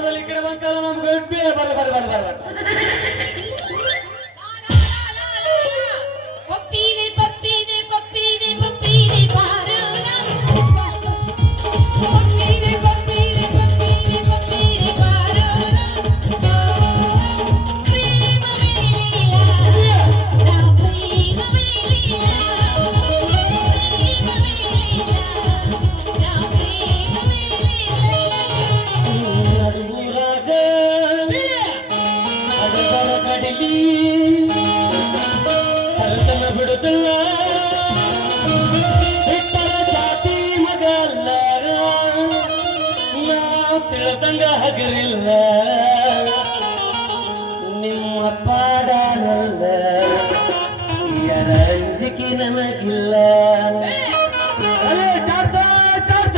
ನೋಡದಲ್ಲಿ ಈ ಕಡೆ ಬಂತಲ್ಲ ನಮ್ಗೆ ಬರ್ರಿ ಬರ್ರಿ ಬರ್ರಿ ಬರ್ರಿ ತಿಳದಂಗ ಹಗರಿಲ್ಲ ನಿಮ್ಮ ಪಾಡಾನಲ್ಲ ಯಾರ ಅಂಜಿಕೆ ನನಗಿಲ್ಲ ಚಾರ್ಚ ಚಾರ್ಚ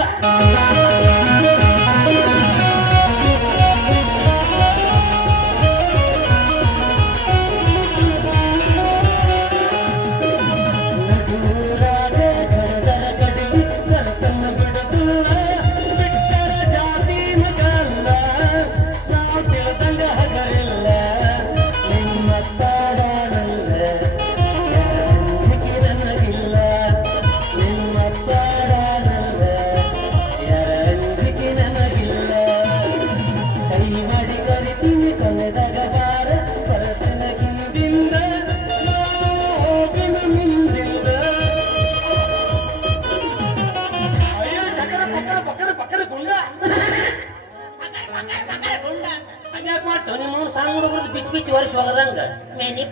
ಸಣ್ಣ ಹುಡುಗರು ಬಿಚ್ಚ ಬಿಚ್ಚ ವರ್ಷ ಹೋಗದಂಗ ಮೇನಿ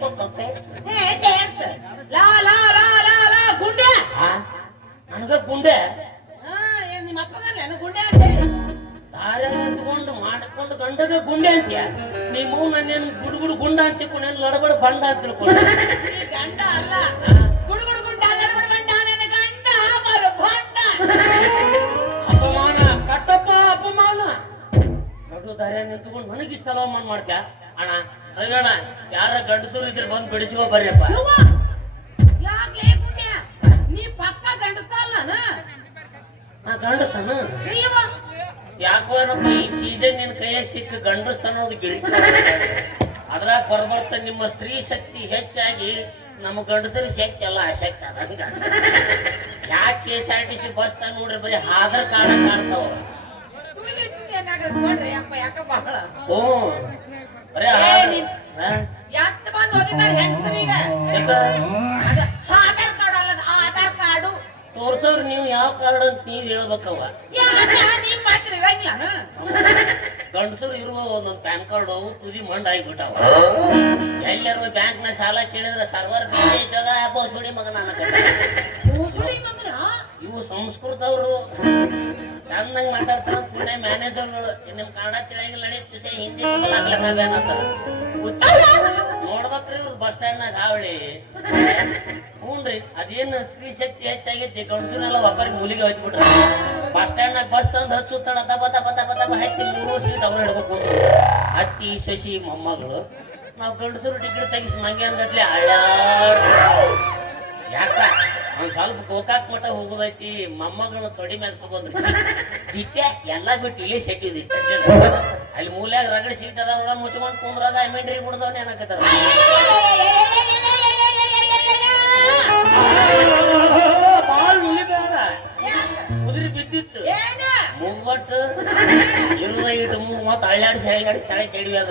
ನನಗ ಗುಂಡೆ ನಿಮ್ಮ ಅಪ್ಪಗಲ್ಲ ಗುಂಡೆ ದಾರ ನಿಂತ್ಕೊಂಡು ಮಾಡ್ಕೊಂಡು ಗಂಡಗ ಗುಂಡೆ ಅಂತೀಯ ನೀವು ನನ್ನೇನು ಗುಡುಗುಡು ಗುಂಡ ಅಂತ ತಿಳ್ಕೊಂಡು ಲಡಬಡ ಬಂಡ ಅಂತ ತಿಳ್ಕೊಂಡು ಗಂಡ ಅಲ್ಲ ಗುಡುಗುಡು ಗುಂಡ ಅಲ್ಲ ಗಂಡ ನನ್ನ ಗಂಡ ಬಂಡ ಅಪಮಾನ ಕಟ್ಟಪ್ಪ ಅಪಮಾನ ನಡು ದಾರ ನಿಂತ್ಕೊಂಡು ನನಗಿಷ್ಟ ಅವಮಾನ ಮಾಡ್ತ್ಯಾ ಅಣ್ಣ ಅಣ್ಣ ಯಾರ ಗಂಡಸರು ಇದ್ರೆ ಬಂದು ಬಿಡಿಸ್ಕೋ ಬರ್ರಿಪ್ಪ ಯಾಕ್ಲೇ ಗುಂಡ್ಯ ನೀ ಪಕ್ಕ ಗಂಡಸ್ತಲ್ಲ ನಾ ಗಂಡಸನ ಯಾಕೋ ಏನಪ್ಪ ಈ ಸೀಸನ್ ನಿನ್ ಕೈಯಾಗ ಸಿಕ್ಕ ಗಂಡಸ್ತಾನ ಅನ್ನೋದು ಗಿರಿ ಅದ್ರಾಗ ಬರ್ಬರ್ತ ನಿಮ್ಮ ಸ್ತ್ರೀ ಶಕ್ತಿ ಹೆಚ್ಚಾಗಿ ನಮ್ಮ ಗಂಡಸರ ಶಕ್ತಿ ಎಲ್ಲ ಅಶಕ್ತಿ ಅದಂಗ ಯಾಕೆ KSRTC ಬಸ್ ನೋಡ್ರಿ ಬರೀ ಆಧಾರ್ ಕಾರ್ಡ್ ಕಾಣ್ತಾವ ನೋಡ್ರಿ ಅಪ್ಪ ಯಾಕ ಬಹಳ ಬರೀ ಯಾಕೆ ಬಂದು ಓದಿದ್ದಾರೆ ಹೆಂಗಸರಿಗೆ ಆಧಾರ್ ಕಾರ್ಡ್ ಅಲ್ಲದ ಆಧಾರ್ ಕಾರ್ಡು ತೋರ್ಸವ್ರು ನೀವು ಯಾವ ಕಾರ್ಡ್ ಅಂತ ನೀವ್ ಹೇಳ್ಬೇಕವ್ವ ನಿಮ್ ಮಾತ್ರ ಇರಂಗಿಲ್ಲ ಗಂಡಸರು ಇರುವ ಒಂದೊಂದು ಪ್ಯಾನ್ ಕಾರ್ಡ್ ಅವು ತುದಿ ಮಂಡ್ ಆಗಿಬಿಟ್ಟಾವ ಎಲ್ಲರೂ ಬ್ಯಾಂಕ್ ನ ಸಾಲ ಕೇಳಿದ್ರೆ ಸರ್ವರ್ ಬಿಸಿ ಐತದ ಬೋಸುಡಿ ಮಗನ ಇವು ಸಂಸ್ಕೃತವ್ರು ಚಂದಂಗ್ ಮಾತಾಡ್ತಾರ ಪುಣೆ ಮ್ಯಾನೇಜರ್ಗಳು ನಿಮ್ ಕನ್ನಡ ತಿಳಿಯಂಗಿಲ್ಲ ನಡೆಯುತ್ತೆ ಹಿಂದಿ ಆಗ್ಲಕ್ಕಂತಾರ ನೋಡ್ಬೇಕ್ರಿ ಇವ್ರು ಬಸ್ ಸ್ಟ್ಯಾಂಡ್ ನಾಗ ಹಾವಳಿ ಹ್ಞೂನ್ರಿ ಅದೇನು ಸ್ತ್ರೀ ಶಕ್ತಿ ಹೆಚ್ಚಾಗೈತಿ ಗಂಡಸರೆಲ್ಲ ಒಬ್ಬರಿಗೆ ಮೂಲಿಗೆ ಹೋಯ್ತು ಬಸ್ ಸ್ಟ್ಯಾಂಡ್ ನಾಗ ಬಸ್ ತಂದು ಹಚ್ಚುತ್ತಾಳ ದಬ ದಬ ದಬ ದಬ ಹತ್ತಿ 3 ಸೀಟ್ ಅವ್ರು ಹಿಡ್ಬೇಕು ಅತ್ತಿ ಶಶಿ ಮೊಮ್ಮಗಳು ನಾವು ಗಂಡಸರು ಟಿಕೆಟ್ ತೆಗಿಸಿ ಮಂಗೆ ಅಂದ್ಲಿ ಯಾಕ ಒಂದ್ ಸ್ವಲ್ಪ ಗೋಕಾಕ್ ಮಠ ಹೋಗೋದೈತಿ ಮೊಮ್ಮಗಳು ತೊಡಿ ಮ್ಯಾಗ ತಗೊಂಡ್ರಿ ಜಿಟ್ಟೆ ಎಲ್ಲಾ ಬಿಟ್ಟು ಇಲ್ಲಿ ಸೆಟ್ ಇದೆ ಅಲ್ಲಿ ಮೂಲ್ಯಾಗ ರಗಡಿ ಸೀಟ್ ಅದಾವ ಮುಚ್ಕೊಂಡ್ ಕುಂದ್ರದ ಎಮೆಂಡ್ರಿ ಬಿಡ್ದವನ್ ಏನಕತ್ತಾರ ಬಾಳ್ ಉಳಿಬೇಡ ಉದುರಿ ಬಿದ್ದಿತ್ತು ಮೂವಟ್ಟು ಇಟ್ಟು ಮೂವತ್ತು ಅಳ್ಳಾಡಿಸಿ ಅಳ್ಳಾಡಿಸಿ ತಲೆ ಕೆಡವಿ ಅದ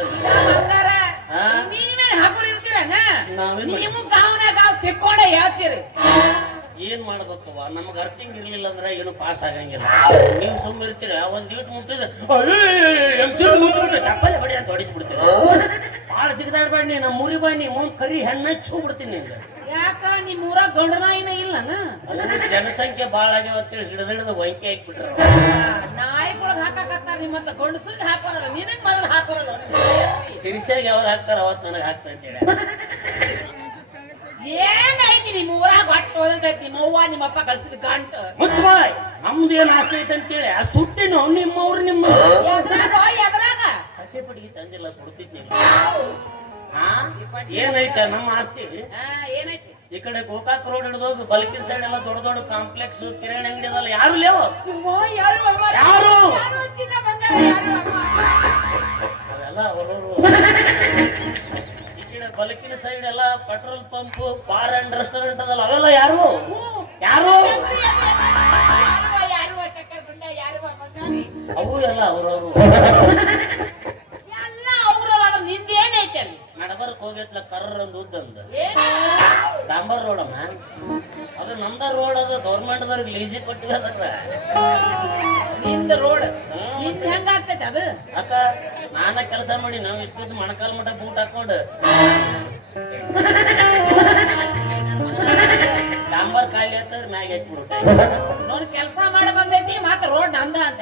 ಏನ್ ಮಾಡ್ಬೇಕವ್ವ ನಮಗ್ ಅರ್ಥಿಂಗ್ ಇರ್ಲಿಲ್ಲ ಅಂದ್ರೆ ಏನು ಪಾಸ್ ಆಗಂಗಿಲ್ಲ ನೀವು ಸುಮ್ಮ ಇರ್ತೀರ ಒಂದ್ ಈಟ್ ಮುಟ್ಟಿದ ಚಪ್ಪಲಿ ಬಡಿ ಅಂತ ಹೊಡಿಸ್ಬಿಡ್ತೀರ ಬಾಳ ಜಿಗದಾಡ್ಬಾಡ್ನಿ ನಮ್ಮ ಮುರಿ ಬಾಣಿ ಮುಂದ್ ಕರಿ ಹೆಣ್ಣು ಬಿಡ್ತೀನಿ ನಿಂಗೆ ಯಾಕ ನಿಮ್ ಊರ ಗಂಡನಾಯಿನ ಇಲ್ಲನ ಜನಸಂಖ್ಯೆ ಬಾಳ ಆಗ್ಯಾವ ಅಂತೇಳಿ ಹಿಡಿದ ವಂಕಿ ಹಾಕ್ಬಿಟ್ರ ನಾಯಿಗೊಳಗ್ ಹಾಕಾಕತ್ತಾರ ನಿಮ್ಮಂತ ಗಂಡಸರಿಗೆ ಹಾಕೋರಲ್ಲ ನಿನಗ್ ಮೊದಲು ಹಾಕೋರಲ್ಲ ಸಿರಿಸಾಗ ಯಾವಾಗ ಹಾಕ್ತಾರ ಅವತ್ ನನಗ್ ಹಾಕ್ತಾ ಅಂತೇಳಿ ಏನೈತಿ ನಿಮ್ ಊರಾಗ ಹೊಟ್ಟು ಹೋದೈತಿ ನಿಮ್ಮವ್ವ ನಿಮ್ಮಪ್ಪ ಕಳ್ಸಿದ ಗಂಟ ಮುಚ್ಚಬಾಯ್ ನಮ್ದೇನ್ ಆಸ್ತಿ ಐತೆ ಅಂತೇಳಿ ಆ ಸುಟ್ಟಿನ ನಿಮ್ಮವ್ರು ನಿಮ್ಮ ಎದ್ರಾಗ ಕಟ್ಟೆ ಪಟ್ಟಿಗೆ ತಂದಿಲ್ಲ ಸುಡ್ತಿದ್ನಿ ಏನೈತ ನಮ್ಮ ಆಸ್ತಿ ಏನೈತಿ ಈ ಕಡೆ ಗೋಕಾಕ್ ರೋಡ್ ಹಿಡಿದೋಗಿ ಬಲ್ಕಿರ್ ಸೈಡ್ ಎಲ್ಲ ದೊಡ್ಡ ದೊಡ್ಡ ಕಾಂಪ್ಲೆಕ್ಸ್ ಕಿರಾಣಿ ಅಂಗಡಿ ಅದಲ್ಲ ಯಾರು ಲೇವ ಯಾರು ಬಲಕಿನ ಸೈಡ್ ಎಲ್ಲ petrol pump bar and restaurant ಅದಲ್ಲ ಅವೆಲ್ಲ ಯಾರು ಯಾರು ಯಾರುವ ಶಂಕರ್ ಗುಂಡ ಯಾರುವ ಮಗಾನಿ ಅವು ಎಲ್ಲ ಅವ್ರವ್ರು ಎಲ್ಲ ಅವ್ರವ್ರ ನಿಂದೇನೈತೆ ಅಲ್ಲಿ ನಡಬರ್ಕ್ ಹೋಗಿತ್ಲ ಕರ್ರ ಒಂದು ಉದ್ದಂದು ಏನು ಡಾಂಬರ್ ರೋಡ್ ಅಮ್ಮ ಅದು ನಮ್ದ ರೋಡ್ ಅದು ಗೌರ್ಮೆಂಟ್ದವ್ರಿಗೆ ಲೀಸಿ ಕೊಟ್ಟಿವಿ ಅದಕ್ಕ ನಿಂದ ರೋಡ್ ನಿಂದ ಹೆಂಗ ಆಗ್ತೈತೆ ಅದು ಅಕ್ಕ ನಾನ ಕೆಲಸ ಮಾಡಿ ನಾವು ಇಷ್ಟೊಂದು ಮೊಣಕಾಲ್ ಮಠ ಬೂಟ್ ಹಾಕೊಂಡು ಡಾಂಬರ್ ಖಾಲಿ ಅಂತಂದ್ರೆ ಮ್ಯಾಗ ಎತ್ಬಿಡುತ್ತೆ ನೋಡ್ ಕೆಲಸ ಮಾಡಿ ಬಂದೈತಿ ಮತ್ತ ರೋಡ್ ನಂದ ಅಂತ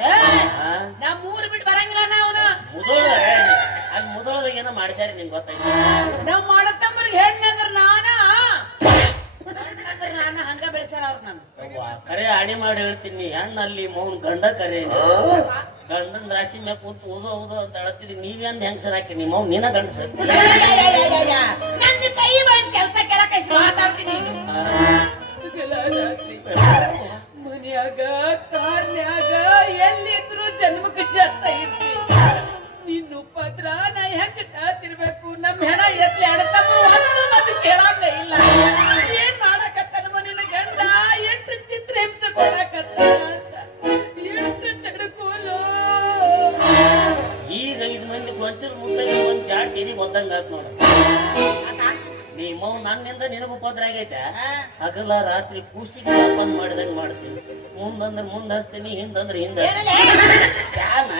ನಮ್ ಊರ್ ಬಿಟ್ಟು ಬರಂಗಿಲ್ಲ ನಾವ್ನ ಮುದೋಳ ಅಲ್ಲಿ ಮುದೋಳದಾಗ ಏನೋ ಮಾಡಿಸ್ಯಾರ ನಿಂಗೆ ಗೊತ್ತೈತಿ ನಾವ್ ಮಾಡತ್ತಮ್ಮರಿಗೆ ಹೆಣ್ಣಂದ್ರ ನಾನ ಹಂಗ ಬೆಳೆಸ್ಯಾರ ಅವ್ರ ನಾನು ಕರೆ ಆಣಿ ಮಾಡಿ ಹೇಳ್ತೀನಿ ಹೆಣ್ಣು ಅಲ್ಲಿ ಮೌನ್ ಗಂಡ ಕರೆ ಗಂಡನ ರಾಶಿ ಮ್ಯಾಗ ಕೂತು ಓದೋ ಓದೋ ಅಂತ ಹೇಳ್ತಿದ್ವಿ ನೀವೇನ್ ಹೆಂಗಸರ್ ಹಾಕಿ ನಿಮ್ಮ ಮೌನ್ ನೀನ ಗಂಡಸ ನನ್ನ ಕೈ ಬಂದ್ ಕೆಲ್ಸ ಕೆಳಕ ಮಾತಾಡ್ತೀನಿ ಮನ್ಯಾಗ ಕಾರ್ನ್ಯಾಗ ಎಲ್ಲಿದ್ರು ಜನ್ಮಕ್ಕೆ ಜತ್ತ ಇರ್ತಿ ನಿನ್ನ ಉಪದ್ರ ನಾ ಹೆಂಗ ತಿರ್ಬೇಕು ನಮ್ ಹೆಣ ಎತ್ಲಿ ಅಡತಮ್ಮ ಒಂದು ಮತ್ತೆ ಕೇಳಾಕ ಇಲ್ಲ ಏನ್ ಮಾಡಕತ್ತಾನ ಮನಿನ ಗಂಡ ಎಷ್ಟು ಚಿತ್ರ ಹಿಂಸೆ ಕೊಡಕತ್ತ ಎಷ್ಟು ತಡ್ಕೋಲು ಈಗ 5 ಮಂದಿ ಗೊಂಚರ್ ಮುಂದೆ ಒಂದ್ ಚಾಡ್ ಸೇರಿ ಗೊತ್ತಂಗ ಆತ್ ನೋಡ ನೀ ಮೌ ನನ್ನಿಂದ ನಿನಗ ಉಪದ್ರ ಆಗೈತೆ ಹಗಲ ರಾತ್ರಿ ಕೂಸ್ಟಿಗೆ ಬಂದ್ ಮಾಡಿದಂಗ ಮಾಡ್ತೀನಿ ಮುಂದಂದ್ರೆ ಮುಂದೆ ಹಚ್ತೀನಿ ಹಿಂದಂದ್ರೆ ಹಿಂದೆ ಫ್ಯಾನ್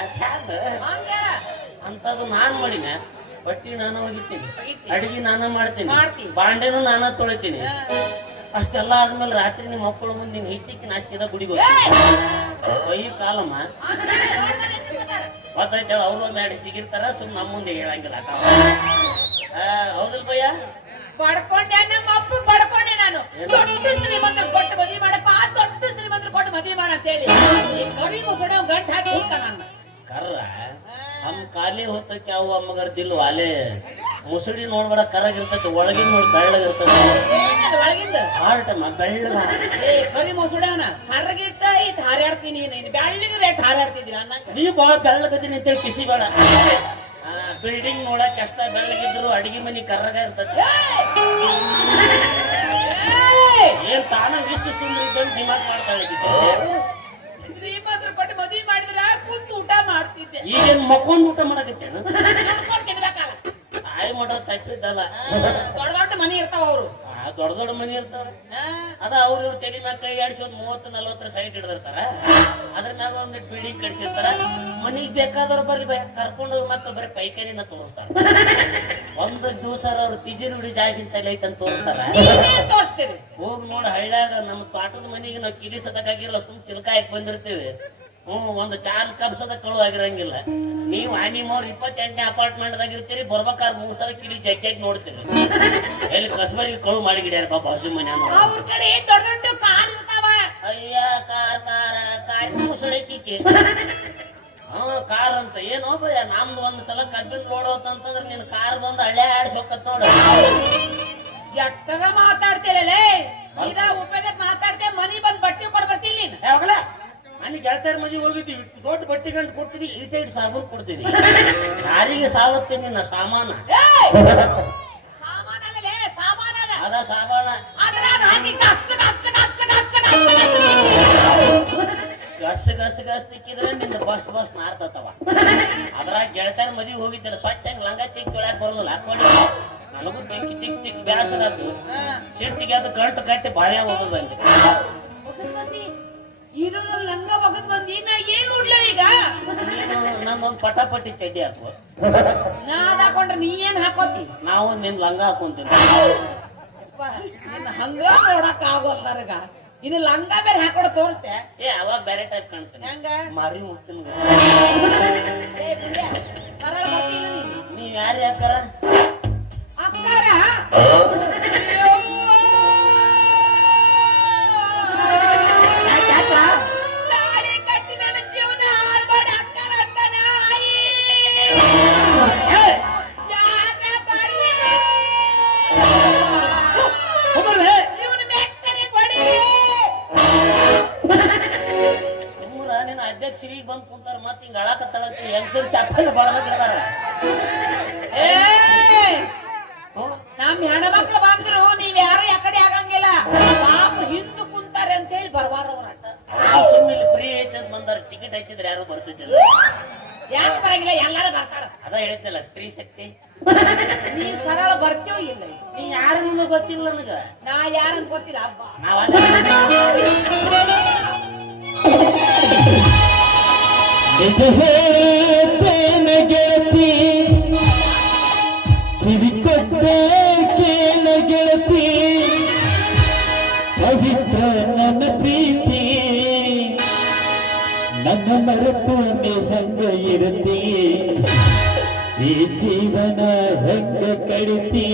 ಅಂತದು ನಾನ್ ಮಾಡಿನ ಬಟ್ಟಿ ನಾನು ಒಗಿತೀನಿ ಅಡಿಗೆ ನಾನ ಮಾಡ್ತೀನಿ ಬಾಂಡೆನೂ ನಾನ ತೊಳಿತೀನಿ ಅಷ್ಟೆಲ್ಲ ಆದ್ಮೇಲೆ ರಾತ್ರಿ ನಿಮ್ಮ ಮಕ್ಕಳು ಮುಂದೆ ನೀನ್ ಹಿಚ್ಚಿಕ್ಕಿ ನಾಚಿಕೆದ ಗುಡಿಗೆ ಕೈ ಕಾಲಮ್ಮ ಗೊತ್ತಾಯ್ತ ಅವ್ರು ಮ್ಯಾಡಿ ಸಿಗಿರ್ತಾರ ಸುಮ್ ನಮ್ಮ ಮುಂದೆ ಹೇಳಂಗಿಲ್ಲ ಹೌದಲ್ ಭಯ್ಯ ಬಡ್ಕೊಂಡೆ ನಮ್ಮ ಅಪ್ಪ ಬಡ್ಕೊಂಡೆ ನಾನು ದೊಡ್ಡ ಶ್ರೀಮಂತರು ಕೊಟ್ಟು ಮದುವೆ ಮಾಡಪ್ಪ ದೊಡ್ಡ ಶ್ರೀಮಂತರು ಕೊಟ್ಟು ಮದುವೆ ಮಾಡ ಅಂತ ಹೇಳಿ ಕರಿ ಮುಸುಡ ಗಂಟು ಹಾಕಿ ಹೋಗ್ತ ನಾನು ಕರ್ರ ನಮ್ ಕಾಲಿ ಹೊತ್ತಕ್ಕೆ ಅವು ಅಮ್ಮಗರ್ ದಿಲ್ ವಾಲೆ ಮುಸುಡಿ ನೋಡ್ಬೇಡ ಕರಗಿರ್ತೈತಿ ಒಳಗಿನ ನೋಡಿ ಬೆಳ್ಳಗಿರ್ತೈತಿ ಒಳಗಿಂದ ಹಾರ್ಟಮ್ಮ ಬೆಳ್ಳಗ ಕರಿ ಮೊಸುಡವನ ಕರ್ರಗಿಟ್ಟ ಇಟ್ ಹಾರಾಡ್ತೀನಿ ಬೆಳ್ಳಿಗೆ ರೇಟ್ ಹಾರಾಡ್ತಿದ್ದೀನಿ ಅನ್ನಕ ನೀ ಬಾಳ ಬೆಳ್ಳಗದೀನಿ ಅಂತೇಳಿ ಕಿಸಿ ಬೇಡ ಬಿಲ್ಡಿಂಗ್ ನೋಡಕ್ ಎಷ್ಟ ಬೆಳ್ಳಗಿದ್ರು ಅಡಿಗೆ ಮನಿ ಕರ್ರಗ ಇರ್ತೈತಿ ಏನ್ ತಾನ ವಿಶ್ವ ಸುಂದರ ಇದ್ದಂತ ದಿಮಾಕ್ ಮಾಡ್ತಾಳೆ ಶ್ರೀಮಂತರು ಕೊಟ್ಟು ಮದುವೆ ಮಾಡಿದ್ರ ಕುಂತು ಊಟ ಮಾಡ್ತಿದ್ದೆ ಈಗೇನ್ ಮಕ್ಕೊಂಡ್ ಊಟ ಮಾಡಕತ್ತೇನು ನೋಡ್ಕೊಂಡ್ ತಿನ್ಬೇಕಲ್ಲ ಆಯ್ ಮಾಡೋ ತಪ್ಪಿದ್ದಲ್ಲ ದೊಡ್ಡ ದೊಡ್ಡ ಮನಿ ಇರ್ತಾವ ಅವರು ದೊಡ್ಡ ದೊಡ್ಡ ಮನಿ ಇರ್ತಾವ ಅದ ಅವ್ರ ಇವ್ರ ತೆಲಿ ಮ್ಯಾಗ ಕೈ ಆಡಿಸಿ ಒಂದ್ 30-40 ಸೈಟ್ ಹಿಡಿದಿರ್ತಾರ ಅದ್ರ ಮ್ಯಾಗ ಒಂದ್ ಬಿಲ್ಡಿಂಗ್ ಕಟ್ಸಿರ್ತಾರ ಮನಿಗ್ ಬೇಕಾದವ್ರ ಬರ್ರಿ ಕರ್ಕೊಂಡು ಮತ್ತೆ ಬರೀ ಪೈಕಾರಿನ ತೋರಿಸ್ತಾರ ಒಂದ್ ದಿವಸ ಅವ್ರ ತಿಜಿರ್ ಹುಡಿ ಜಾಗಿಂತ ಐತಂತ ತೋರಿಸ್ತಾರ ತೋರಿಸ್ತೀವಿ ಹೋಗ್ ನೋಡ ಹಳ್ಳ್ಯಾಗ ನಮ್ಮ ತೋಟದ ಮನಿಗೆ ನಾವು ಕಿಲಿಸದಕ್ಕಾಗಿರಲ್ಲ ಸುಮ್ ಚಿಲ್ಕಾಯಕ್ ಬಂದಿರ್ತೀವಿ ಒಂದ್ ಚಾಲ್ ಕಬ್ಸದ ಕಳು ಆಗಿರಂಗಿಲ್ಲ ನೀವು ನಿಮ್ಮವ್ರ 28ನೇ ಅಪಾರ್ಟ್ಮೆಂಟ್ ದಾಗ ಇರ್ತೀರಿ ಬರ್ಬೇಕಾರ್ 3 ಸಲ ಕಿಲಿ ಜಗ್ಜಾಗಿ ನೋಡ್ತೀರಿ ಎಲ್ಲಿ ಕಸಬರಿಗೆ ಕಳು ಮಾಡಿ ಗಿಡ್ಯಾರ ಬಾಜು ಮನೆ ಅವ್ರ ಕಡೆ ದೊಡ್ಡ ದೊಡ್ಡ ಕಾರ್ ಇರ್ತಾವ ಅಯ್ಯ ಕಾರ್ ಮುಸಳಕಿಕೆ ಕಾರ್ ಅಂತ ಏನೋ ಭಯ ನಮ್ದು ಒಂದ್ ಸಲ ಕಬ್ಬಿನ ನೋಡೋತಂತಂದ್ರ ನಿನ್ ಕಾರ್ ಬಂದು ಹಳ್ಳೆ ಆಡ್ಸಿ ಹೋಗತ್ ನೋಡ ಎಟ್ಟರ ಮಾತಾಡ್ತಿಲ್ಲೇ ಈಗ ಉಪೇದ ಮಾತಾಡ್ತೆ ಮನಿ ಬಂದ್ ಬಟ್ಟೆ ಕೊಡ್ ಬರ್ತೀನಿ ನೀನ್ ಯಾವಾಗಲ ನನಗೆ ಗೆಳತಿಯರ ಮದುವೆ ಹೋಗಿದ್ವಿ ದೊಡ್ಡ ಬಟ್ಟೆ ಗಂಟು ಕೊಡ್ತಿದ್ವಿ ಈಟೈಟ್ ಸಾಬೂನ್ ಕೊಡ್ತಿದ್ವಿ ಯಾರಿಗೆ ಸಾವತ್ತೆ ನಿನ್ನ ಸಾಮಾನ ಸಾಮಾನಲ್ಲೇ ಸಾಮಾನಲ್ಲ ಅದ ಸಾಮಾನ ಅದ್ರಾಗ ಹಾಕಿ ಗಸ್ ತಿಕ್ಕಿದ್ರೆ ನಿನ್ನ ಬಸ್ ನಾರ್ತವ ಅದ್ರಾಗ ಗೆಳತಿಯರ ಮದುವೆ ಹೋಗಿದ್ದಿಲ್ಲ ಸ್ವಚ್ಛಂಗ್ ಲಂಗ ತಿಕ್ ತೊಳ್ಯಾಕ ಬರೋದಿಲ್ಲ ಹಾಕೊಂಡು ನನಗೂ ತಿಕ್ಕಿ ತಿಕ್ ಬ್ಯಾಸರ ಆತು ಸಿಟ್ಟಿಗೆ ಅದು ಗಂಟು ಕಟ್ಟಿ ಬಾಳೆ ಹೋಗೋದು ಬಂದೆ ಇರೋದ್ರ ಲಂಗ ಒಗದ್ ಬಂದಿ ನಾ ಏನ್ ಉಡ್ಲ ಈಗ ನೀನು ನಂದೊಂದು ಪಟಾಪಟಿ ಚಡ್ಡಿ ಹಾಕುವ ನಾ ಅದ್ ಹಾಕೊಂಡ್ರೆ ನೀ ಏನ್ ಹಾಕೋತಿ ನಾವು ನಿನ್ ಲಂಗ ಹಾಕೊಂತೀನಿ ಹಂಗ ನೋಡಕ್ ಆಗೋಲ್ಲ ನನಗ ಇನ್ನು ಲಂಗ ಬೇರೆ ಹಾಕೊಡ ತೋರಿಸ್ತೆ ಅವಾಗ ಬೇರೆ ಟೈಪ್ ಕಾಣ್ತೇನೆ ಹೆಂಗ ಮಾರಿ ಮುಗ್ತೀನಿ ಸರಳ ಬರ್ತಿಲ್ಲ ನೀನು ನೀವ್ ಯಾರು ಯಾಕಾರ ಅಕ್ಕಾರ ತಾಳಿ ಕಟ್ಟಿ ನನ್ನ ಜೀವನ ಹಾಳು ಮಾಡಿ ಅಕ್ಕಾರ ಅಂತಾನ ಯಾರ ಬರ್ರಿ ಇವನು ಮೆಟ್ಟನೆ ಕೊಡಿ ನಿನ್ನ ಅಧ್ಯಕ್ಷರಿಗೆ ಬಂದ್ ಕುಂತಾರ ಮತ್ ಹಿಂಗ ಅಳಕತ್ತಳತ್ತಿ ಹೆಂಗಸರು ಚಪ್ಪಲಿ ಬಳದ ಗಿಡದಾರ ಪರವಾರ ಅವ್ರ ಅಟ್ಟ ಸುಮ್ಮನೆ ಫ್ರೀ ಐತೆ ಅಂತ ಬಂದಾರ ಟಿಕೆಟ್ ಹಚ್ಚಿದ್ರೆ ಯಾರು ಬರ್ತಿದ್ದಿಲ್ಲ ಯಾಕೆ ಬರಂಗಿಲ್ಲ ಎಲ್ಲಾರು ಬರ್ತಾರ ಅದ ಹೇಳ್ತಿಲ್ಲ ಸ್ತ್ರೀ ಶಕ್ತಿ ನೀ ಸರಳ ಬರ್ತೀಯೋ ಇಲ್ಲ ನೀ ಯಾರು ನಿಮಗೆ ಗೊತ್ತಿಲ್ಲ ನನಗ ನಾ ಯಾರಂತ ಗೊತ್ತಿಲ್ಲ ಹಬ್ಬ ಇದು ಹೇಳುತ್ತೇನೆ ಗೆಳತಿ ಕಿವಿ ಕೊಟ್ಟೆ ಕೇಳ ಗೆಳತಿ ಪವಿತ್ರ ನನ್ನ ಪ್ರೀತಿ ನನ್ನ ಮರೆತು ನೀ ಹೆಂಗ ಇರುತ್ತಿ ಈ ಜೀವನ ಹೆಂಗ ಕಡಿತಿ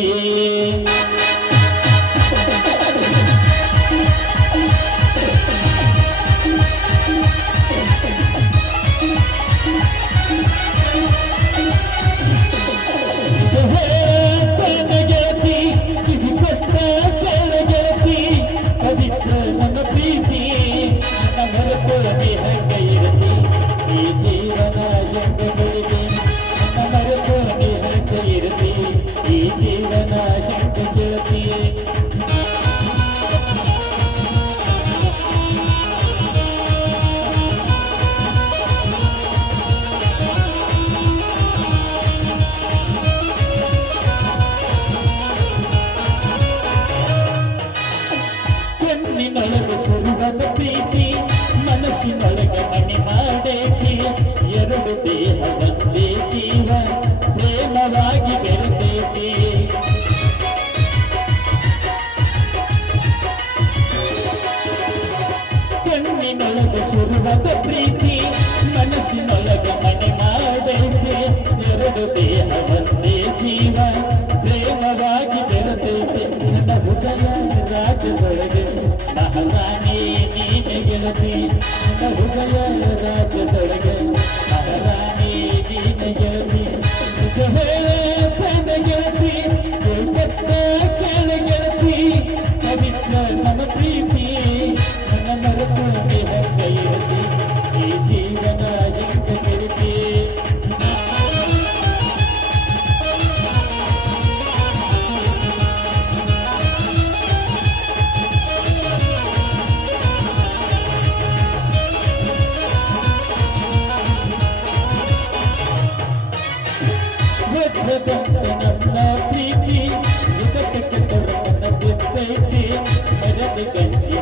ಕಣ್ಣಿನೊಳಗೆ ಸುರಿವದ ಪ್ರೀತಿ ಮನಸ್ಸಿನೊಳಗೆ ಮಣಿ ಮಾಡೇತಿ ಎರಡು ದೇಹ ಒಂದೇ ಜೀವ ಪ್ರೇಮವಾಗಿ ಬೆರೆತೈತಿ ಕಣ್ಣಿನೊಳಗೆ ಸುರಿವದ ಪ್ರೀತಿ ಮನಸ್ಸಿನೊಳಗೆ ಮಣಿ ಮಾಡೈತಿ ಎರಡು ದೇಹ ಒಂದೇ ಜೀವ ಪ್ರೇಮವಾಗಿ ಬೆರೆತೈತಿ ನನ್ನ ಹೃದಯ ರಾಜ್ಯದೊಳಗೆ ಮಹಾರಾಣಿ ನೀನೆ ಗೆಳತಿ ನನ್ನ ಹೃದಯ ರಾಜ್ಯದೊಳಗೆ ಮಹಾರಾಣಿ ನೀನೆ ಗೆಳತಿ ನಿಜ ಹೇಳ ಗೆಳತಿ ಕೇಳ್ಕೊತ್ತ ಕೇಳ ಗೆಳತಿ ಪವಿತ್ರ ನನ್ನ ಪ್ರೀತಿ ನನ್ನ ಮರೆತು ನೀ ಹೆಂಗ ಇರತಿ ಈ ಜೀವನ ಹೆಂಗ ಗೆಳತಿ ನನ್ನ ಪ್ರೀತಿ ಇದಕ್ಕೆ ನನ್ನ ಬಿತ್ತೈತಿ ಮರದ ಗಂಟೆ